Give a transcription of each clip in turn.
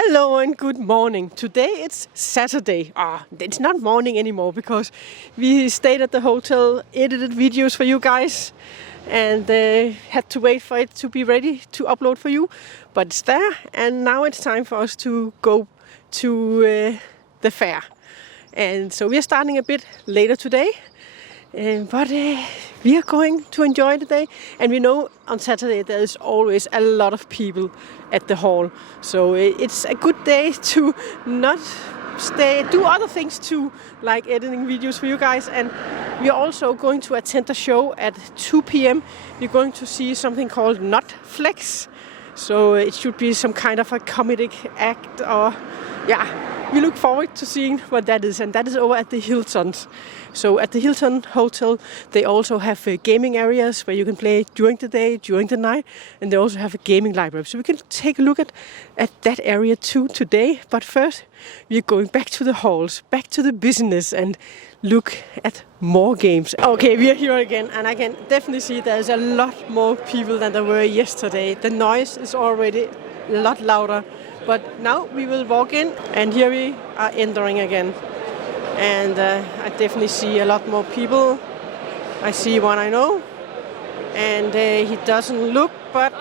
Hello and good morning. Today it's Saturday. It's not morning anymore because we stayed at the hotel, edited videos for you guys, and had to wait for it to be ready to upload for you. But it's there, and now it's time for us to go to the fair. And so we are starting a bit later today, but we are going to enjoy the day. And we know on Saturday there is always a lot of people at the hall, so it's a good day to not do other things too, like editing videos for you guys. And we are also going to attend a show at 2 p.m. We're going to see something called Not Flex, so it should be some kind of a comedic act, or we look forward to seeing what that is, and that is over at the Hilton. So at the Hilton Hotel, they also have gaming areas where you can play during the day, during the night, and they also have a gaming library. So we can take a look at that area too today. But first, we're going back to the halls, back to the business, and look at more games. Okay, we are here again, and I can definitely see there's a lot more people than there were yesterday. The noise is already a lot louder. But now we will walk in, and here we are entering again. And I definitely see a lot more people. I see one I know, and he doesn't look, but...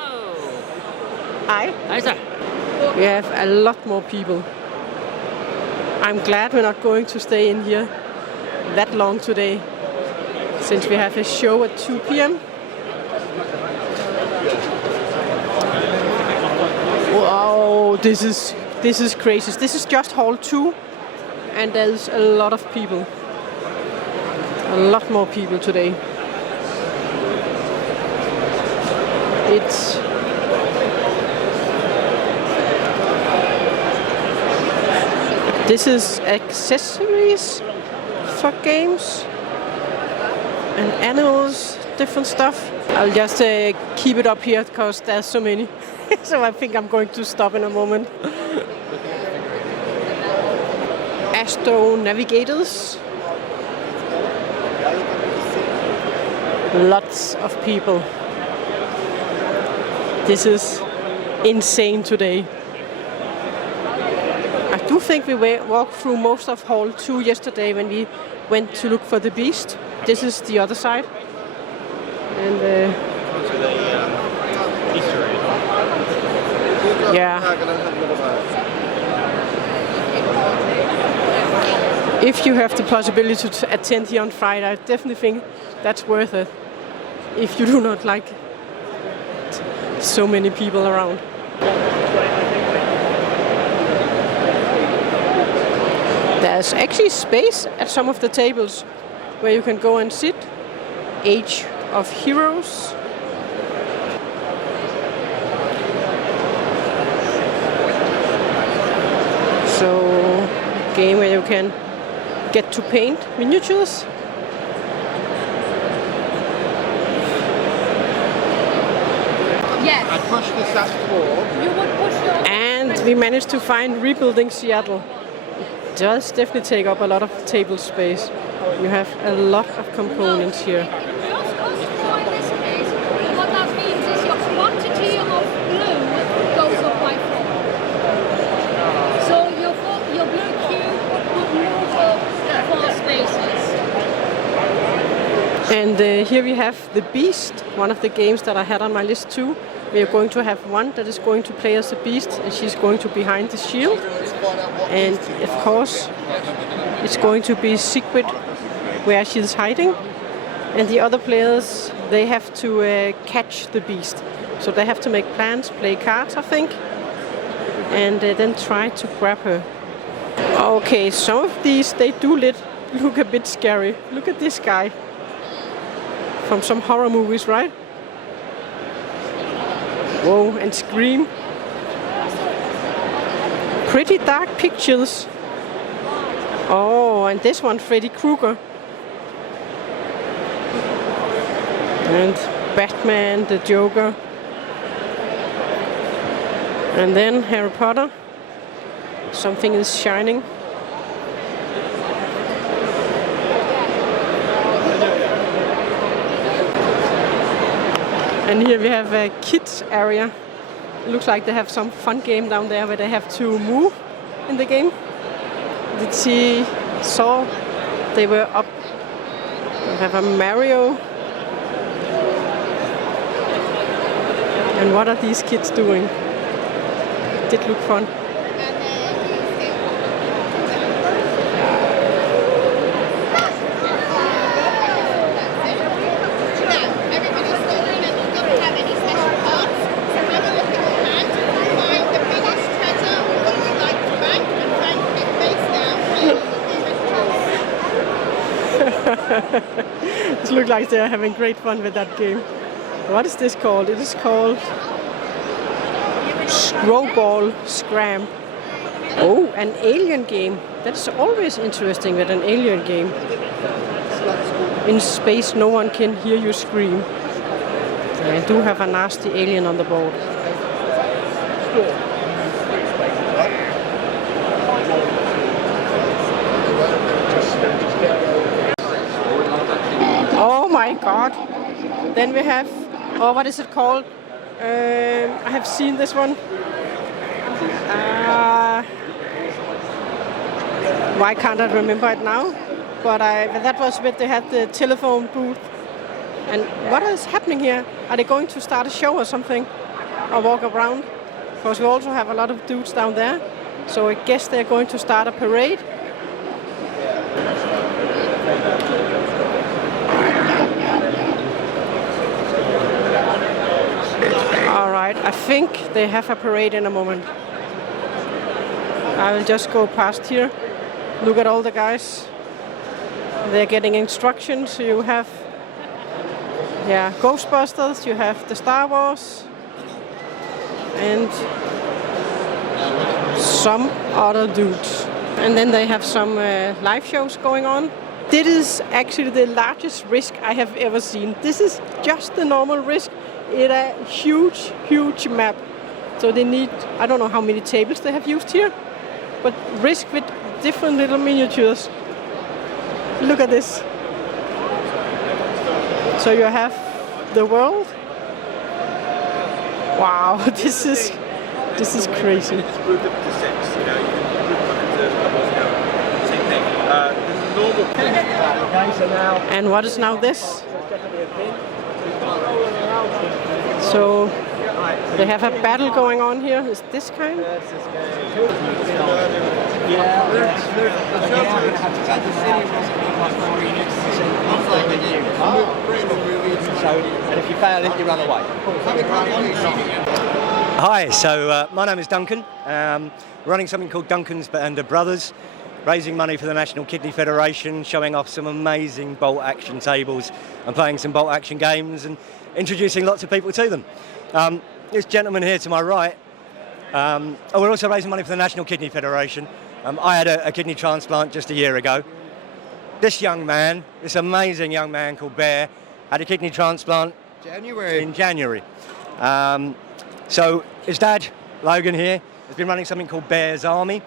Hi. Hi, sir. We have a lot more people. I'm glad we're not going to stay in here that long today, since we have a show at 2 p.m. Wow, this is crazy. This is just hall 2, and there's a lot of people. A lot more people today. This is accessories for games and animals, different stuff. I'll just keep it up here because there's so many. So I think I'm going to stop in a moment. Astro navigators. Lots of people. This is insane today. I do think we walked through most of hall 2 yesterday when we went to look for the beast. This is the other side. And if you have the possibility to attend here on Friday, I definitely think that's worth it. If you do not like so many people around. There's actually space at some of the tables where you can go and sit. Age of Heroes. So, game where you can get to paint miniatures. Yes. I push this up forward. You would push your... And we managed to find Rebuilding Seattle. It does definitely take up a lot of table space. You have a lot of components here. Just us four in this case, what that means is your quantity of blue goes up by 4. So your blue cube would move up 4 spaces. And here we have the Beast, one of the games that I had on my list too. We are going to have one that is going to play as a beast, and she's going to behind the shield. And of course, it's going to be secret where she's hiding. And the other players, they have to catch the beast. So they have to make plans, play cards, I think, and then try to grab her. Okay, some of these, they do look a bit scary. Look at this guy. From some horror movies, right? Whoa, and Scream. Pretty dark pictures. Oh, and this one, Freddy Krueger. And Batman, the Joker. And then Harry Potter. Something is shining. And here we have a kids area Looks like they have some fun game down there where they have to move in the game. Did she saw they were up? We have a Mario. And what are these kids doing? It did look fun. It looks like they're having great fun with that game. What is this called? It is called Scrowball Scram. Oh, an alien game. That's always interesting with an alien game. In space, no one can hear you scream. I do have a nasty alien on the board. Oh my god. Then we have, oh, what is it called? I have seen this one. Why can't I remember it now? But that was when they had the telephone booth. And what is happening here? Are they going to start a show or something? Or walk around? Because we also have a lot of dudes down there. So I guess they're going to start a parade. Alright, I think they have a parade in a moment. I will just go past here. Look at all the guys. They're getting instructions. You have Ghostbusters, you have the Star Wars, and some other dudes. And then they have some live shows going on. This is actually the largest risk I have ever seen. This is just the normal risk. It's a huge, huge map. So they need, I don't know how many tables they have used here, but risk with different little miniatures. Look at this. So you have the world. Wow, this is crazy. It's grouped up to 6, you know, you can group them into same thing. This is normal. Okay, so now. And what is now this? So they have a battle going on here. Is this kind? And if you fail it, you run away. Hi, so my name is Duncan. We're running something called Duncan's and Brothers, raising money for the National Kidney Federation, showing off some amazing bolt action tables and playing some bolt action games and introducing lots of people to them. This gentleman here to my right, we're also raising money for the National Kidney Federation. I had a kidney transplant just a year ago. This young man, this amazing young man called Bear, had a kidney transplant in January. So his dad, Logan here, has been running something called Bear's Army,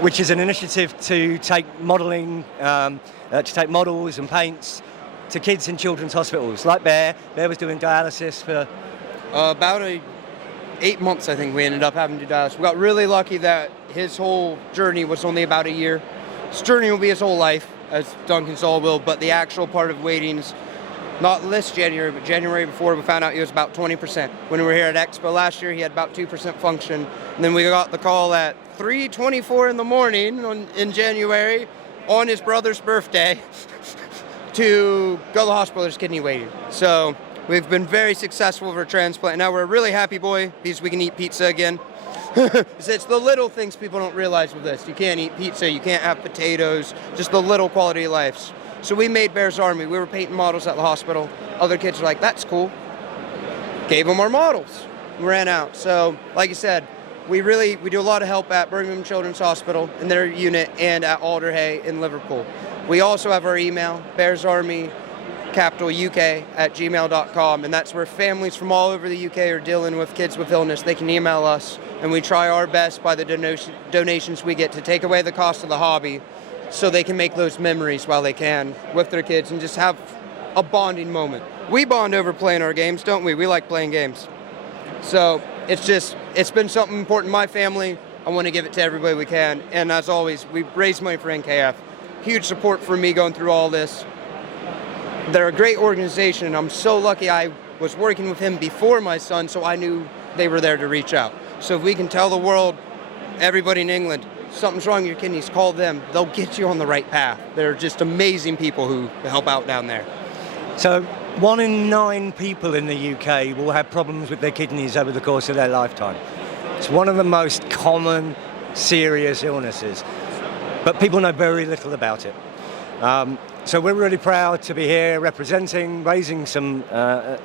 which is an initiative to take modelling, to take models and paints to kids in children's hospitals, like Bear. Bear was doing dialysis for about 8 months, I think we ended up having to do dialysis. We got really lucky that his whole journey was only about a year. His journey will be his whole life, as Duncan's all will, but the actual part of waiting's not this January, but January before we found out he was about 20%. When we were here at Expo last year, he had about 2% function. And then we got the call at 3:24 in the morning in January on his brother's birthday to go to the hospital. There's kidney waiting. So we've been very successful for a transplant. Now we're a really happy boy because we can eat pizza again. It's the little things people don't realize with this. You can't eat pizza, you can't have potatoes, just the little quality of lives. So we made Bear's Army. We were painting models at the hospital. Other kids were like, that's cool. Gave them our models. We ran out. So, like I said, we do a lot of help at Birmingham Children's Hospital in their unit and at Alderhay in Liverpool. We also have our email, bearsarmy@gmail.com, and that's where families from all over the UK are dealing with kids with illness. They can email us, and we try our best by the donations we get to take away the cost of the hobby so they can make those memories while they can with their kids and just have a bonding moment. We bond over playing our games, don't we? We like playing games. So it's been something important in my family. I want to give it to everybody we can. And as always, we raise money for NKF. Huge support for me going through all this. They're a great organization, and I'm so lucky I was working with him before my son, so I knew they were there to reach out. So if we can tell the world, everybody in England, something's wrong with your kidneys, call them. They'll get you on the right path. They're just amazing people who help out down there. So 1 in 9 people in the UK will have problems with their kidneys over the course of their lifetime. It's one of the most common serious illnesses, but people know very little about it. So we're really proud to be here representing, raising the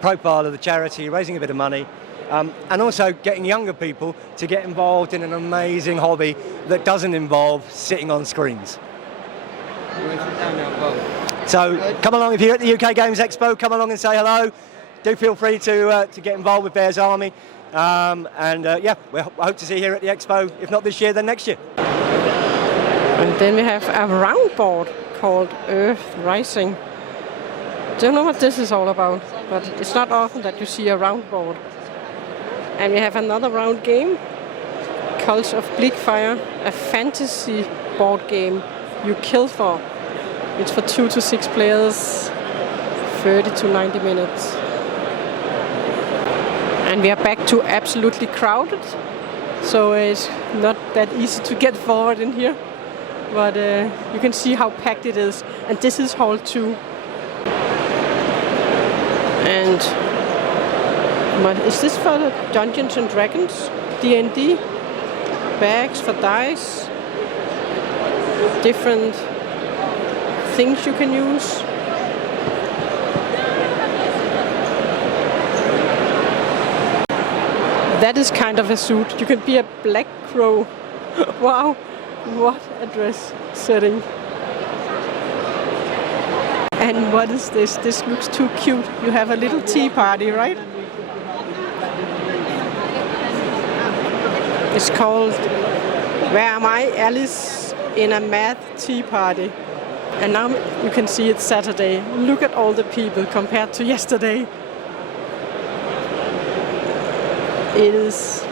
profile of the charity, raising a bit of money, and also getting younger people to get involved in an amazing hobby that doesn't involve sitting on screens. So come along, if you're at the UK Games Expo, come along and say hello. Do feel free to get involved with Bears Army. Yeah, we hope to see you here at the Expo, if not this year, then next year. And then we have a round board called Earth Rising. Don't know what this is all about, but it's not often that you see a round board. And we have another round game, Cult of Bleakfire, a fantasy board game you kill for. It's for 2 to 6 players, 30 to 90 minutes. And we are back to absolutely crowded, so it's not that easy to get forward in here. But you can see how packed it is. And this is hall 2. And is this for the Dungeons and Dragons? D&D? Bags for dice? Different things you can use. That is kind of a suit. You can be a black crow. Wow, what a dress setting. And what is this? This looks too cute. You have a little tea party, right? It's called Where Am I, Alice in a Math Tea Party. And now you can see it's Saturday. Look at all the people compared to yesterday. It is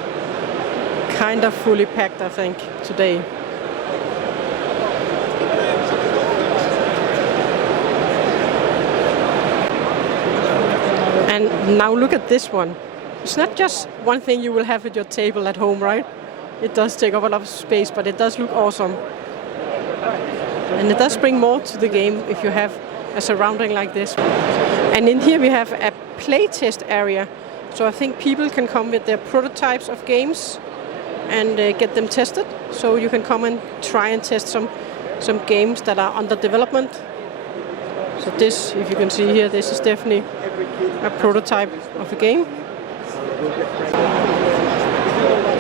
kind of fully packed, I think, today. And now look at this one. It's not just one thing you will have at your table at home, right? It does take up a lot of space, but it does look awesome. And it does bring more to the game if you have a surrounding like this. And in here we have a playtest area. So I think people can come with their prototypes of games and get them tested. So you can come and try and test some games that are under development. So this, if you can see here, this is definitely a prototype of a game.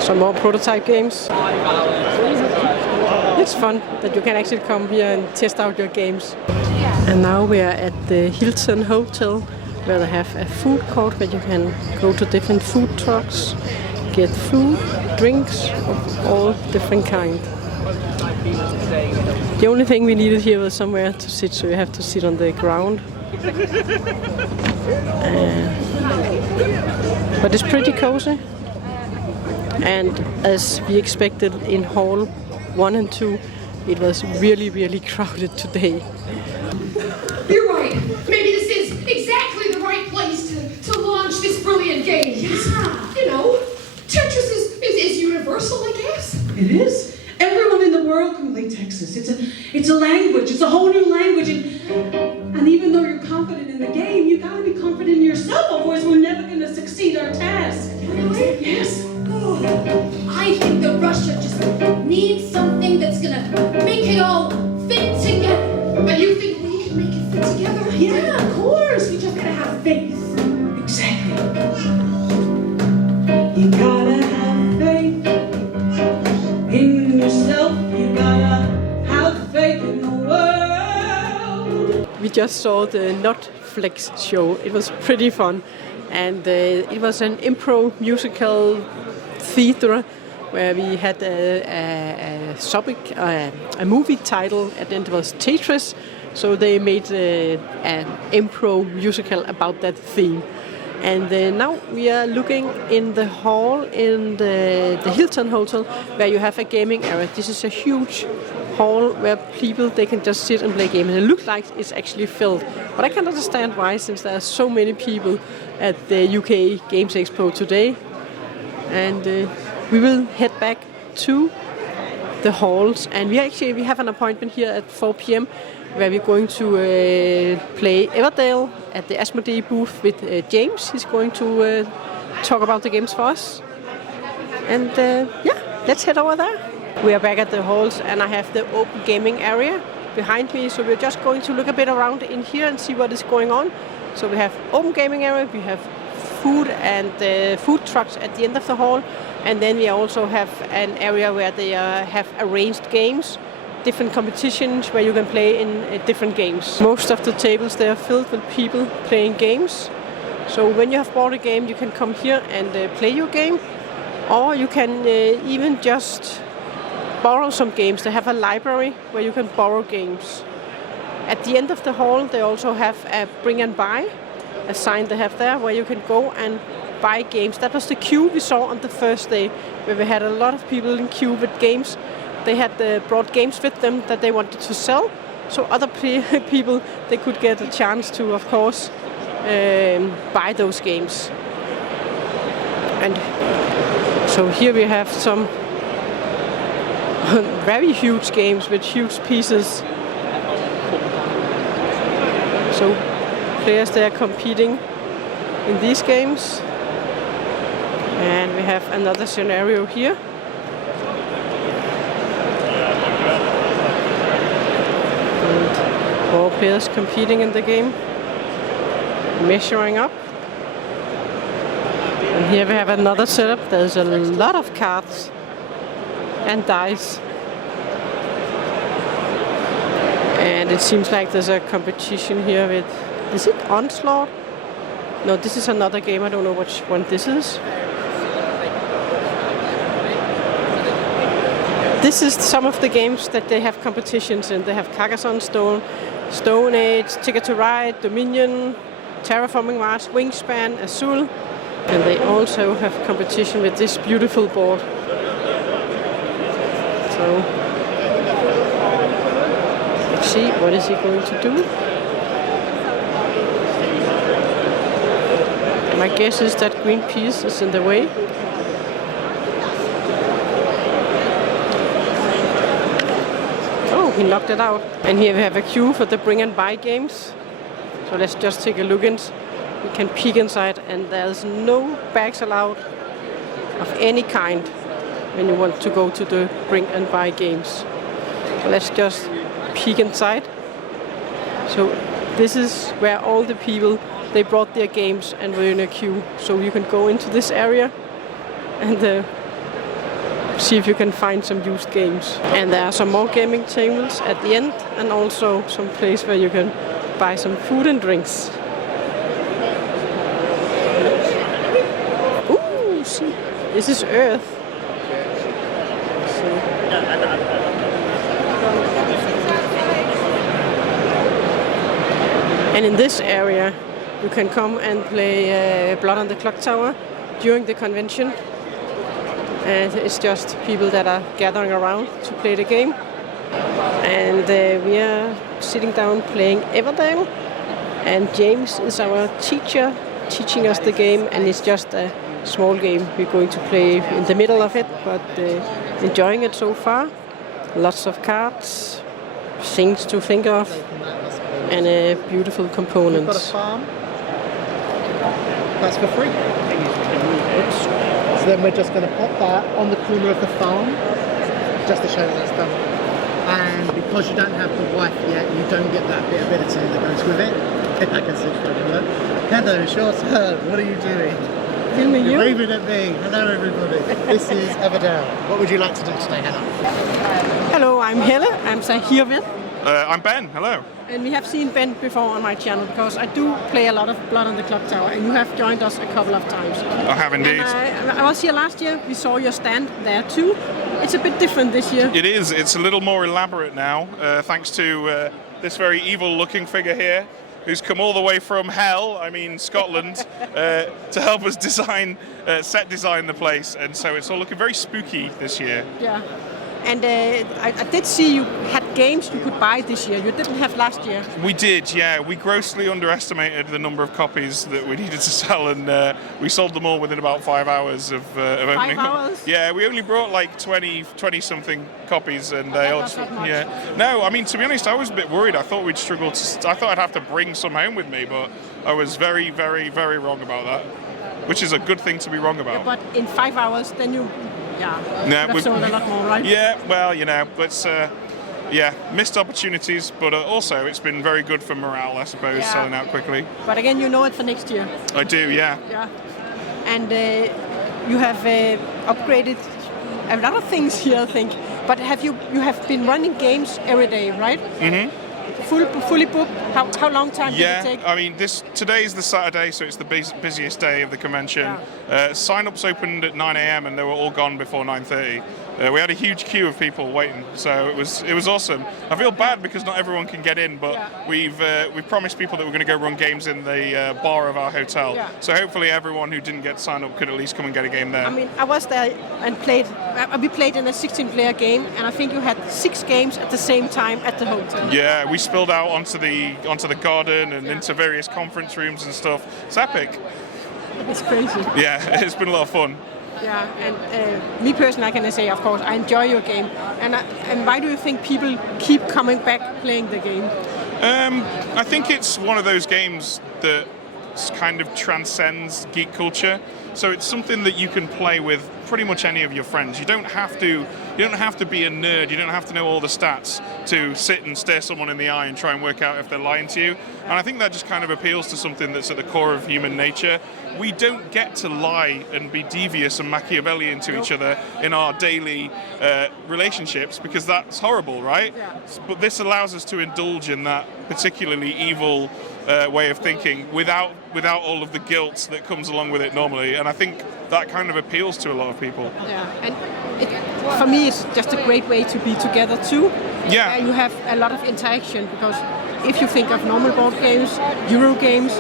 Some more prototype games. It's fun that you can actually come here and test out your games. And now we are at the Hilton Hotel, where they have a food court where you can go to different food trucks, get food, drinks of all different kinds. The only thing we needed here was somewhere to sit, so you have to sit on the ground. But it's pretty cozy. And as we expected in hall 1 and 2, it was really, really crowded today. You're right. Maybe this is exactly the right place to launch this brilliant game. Yeah. You know, Tetris is universal, I guess. It is. Everyone in the world can play Texas. It's a language. It's a whole new language. And even though you're confident in the game, you gotta be confident in yourself. Otherwise, we're never gonna succeed our task. Really? Yes. Oh, I think that Russia just needs something that's gonna make it all fit together. And you think we can make it fit together? Yeah, of course. We just gotta have faith. Exactly. You gotta have faith in yourself. You gotta have faith in the world. We just saw the Netflix show. It was pretty fun. And it was an improv musical theater where we had a movie title, and then it was Tetris. So they made an improv musical about that theme. And now we are looking in the hall in the Hilton Hotel, where you have a gaming area. This is a huge hall where people, they can just sit and play games. And it looks like it's actually filled. But I can understand why, since there are so many people at the UK Games Expo today. And we will head back to the halls. And we have an appointment here at 4 p.m. where we're going to play Everton at the Asmodee booth with James. He's going to talk about the games for us. And let's head over there. We are back at the halls and I have the open gaming area behind me. So we're just going to look a bit around in here and see what is going on. So we have open gaming area, we have food and food trucks at the end of the hall. And then we also have an area where they have arranged games, different competitions where you can play in different games. Most of the tables, they are filled with people playing games. So when you have bought a game, you can come here and play your game. Or you can even just borrow some games. They have a library where you can borrow games. At the end of the hall, they also have a bring and buy, a sign they have there where you can go and buy games. That was the queue we saw on the first day, where we had a lot of people in queue with games. They had brought games with them that they wanted to sell, so other people, they could get a chance to, of course, buy those games. And so here we have some very huge games with huge pieces. So players, they are competing in these games. And we have another scenario here. And all players competing in the game, measuring up. And here we have another setup. There's a lot of cards and dice. And it seems like there's a competition here with, is it Onslaught? No, this is another game. I don't know which one this is. This is some of the games that they have competitions in. They have Carcassonne, Stone Age, Ticket to Ride, Dominion, Terraforming Mars, Wingspan, Azul. And they also have competition with this beautiful board. So, let's see, what is he going to do? My guess is that green piece is in the way. Oh, he knocked it out. And here we have a queue for the bring and buy games. So let's just take a look in. We can peek inside and there's no bags allowed of any kind when you want to go to the bring and buy games. So let's just peek inside. So this is where all the people, they brought their games and were in a queue. So you can go into this area and see if you can find some used games. And there are some more gaming tables at the end and also some place where you can buy some food and drinks. Ooh, see, this is Earth. And in this area, you can come and play Blood on the Clock Tower during the convention. And it's just people that are gathering around to play the game. And we are sitting down playing Everton. And James is our teacher, teaching us the game. And it's just a small game. We're going to play in the middle of it, but enjoying it so far. Lots of cards, things to think of, and beautiful components. We've got a farm. That's for free. So then we're just going to pop that on the corner of the farm, just to show that that's done. And because you don't have the wife yet, you don't get that bit of editing that goes with it. If I can switch over. Heather, it's your turn. What are you doing? Filming you. You're waving at me. Hello, everybody. This is Everton. What would you like to do today, Heather? Hello, I'm Helle. I'm here with. I'm Ben. Hello. And we have seen Ben before on my channel because I do play a lot of Blood on the Clock Tower, and you have joined us a couple of times. I have indeed. I was here last year. We saw your stand there too. It's a bit different this year. It is. It's a little more elaborate now, thanks to this very evil-looking figure here. who's come all the way from hell, I mean Scotland, to help us set design the place. And so it's all looking very spooky this year. Yeah. And I did see you had games you could buy this year. You didn't have last year. We did, yeah. We grossly underestimated the number of copies that we needed to sell, and we sold them all within about 5 hours of opening. 5 hours? Yeah, we only brought like 20 something copies, and they all. That's not much. Yeah. No, I mean, to be honest, I was a bit worried. I thought we'd struggle to. I thought I'd have to bring some home with me, but I was very, very, very wrong about that. Which is a good thing to be wrong about. But in 5 hours, then you. Yeah, we've sold a lot more, right? Yeah, well, you know, but missed opportunities, but also it's been very good for morale, I suppose, selling out quickly. But again, you know it for next year. I do, yeah. Yeah, and you have upgraded a lot of things here, I think. But you have been running games every day, right? Mm-hmm. Fully booked. How long time did it take? I mean, today is the Saturday, so it's the busiest day of the convention. Yeah. Sign-ups opened at 9 a.m. and they were all gone before 9:30. We had a huge queue of people waiting, so it was awesome. I feel bad because not everyone can get in, but we've promised people that we're going to go run games in the bar of our hotel. Yeah. So hopefully everyone who didn't get signed up could at least come and get a game there. I mean, I was there and played. We played in a 16-player game, and I think you had 6 games at the same time at the hotel. Yeah, we spilled out onto the garden and into various conference rooms and stuff. It's epic. It's crazy. Yeah, it's been a lot of fun. Yeah, and me personally, I can say, of course, I enjoy your game. And why do you think people keep coming back playing the game? I think it's one of those games that kind of transcends geek culture. So it's something that you can play with pretty much any of your friends. You don't have to be a nerd. You don't have to know all the stats to sit and stare someone in the eye and try and work out if they're lying to you. And I think that just kind of appeals to something that's at the core of human nature. We don't get to lie and be devious and Machiavellian to each other in our daily relationships because that's horrible, right? Yeah. But this allows us to indulge in that particularly evil way of thinking without all of the guilt that comes along with it normally, and I think that kind of appeals to a lot of people. Yeah, and for me it's just a great way to be together too. Yeah. You have a lot of interaction because if you think of normal board games, Euro games,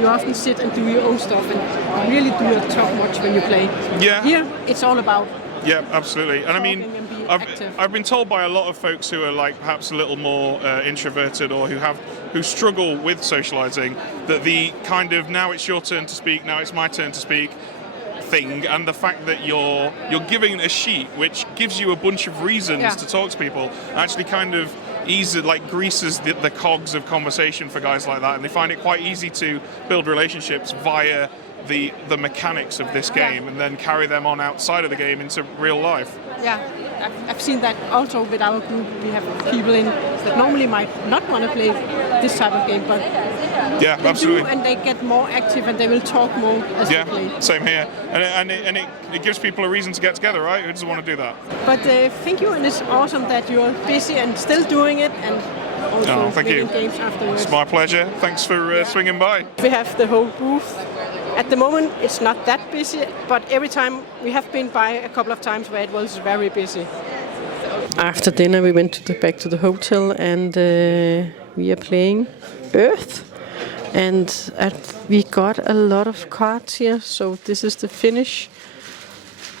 you often sit and do your own stuff and really do not talk much when you play. Yeah. Here it's all about. Yeah, absolutely. And I mean, active. I've been told by a lot of folks who are like perhaps a little more introverted or who struggle with socializing that the kind of now it's your turn to speak, now it's my turn to speak thing, and the fact that you're giving a sheet which gives you a bunch of reasons to talk to people actually kind of greases the cogs of conversation for guys like that, and they find it quite easy to build relationships via the mechanics of this game and then carry them on outside of the game into real life. Yeah, I've seen that also with our group. We have people in that normally might not want to play this type of game, but they absolutely. do, and they get more active and they will talk more as they play. Same here, and it gives people a reason to get together, right? Who doesn't want to do that? But thank you, and it's awesome that you're busy and still doing it, and also thank playing you. games afterwards. It's my pleasure. Thanks for swinging by. We have the whole booth. At the moment, it's not that busy, but every time we have been by a couple of times where it was very busy. After dinner, we went back to the hotel, and we are playing Earth. And we got a lot of cards here, so this is the finish.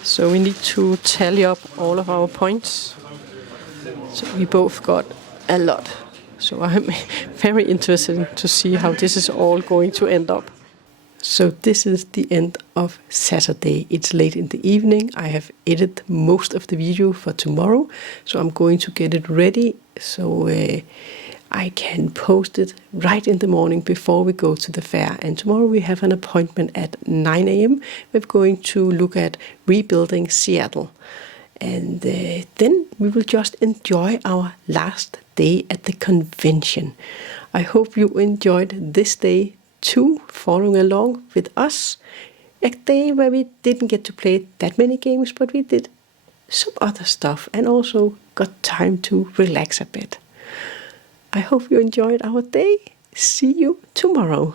So we need to tally up all of our points. So we both got a lot. So I'm very interested to see how this is all going to end up. So this is the end of Saturday. It's late in the evening. I have edited most of the video for tomorrow, so I'm going to get it ready so I can post it right in the morning before we go to the fair. And tomorrow we have an appointment at 9 a.m. We're going to look at rebuilding Seattle. And then we will just enjoy our last day at the convention. I hope you enjoyed this day too, following along with us. A day where we didn't get to play that many games, but we did some other stuff and also got time to relax a bit. I hope you enjoyed our day. See you tomorrow.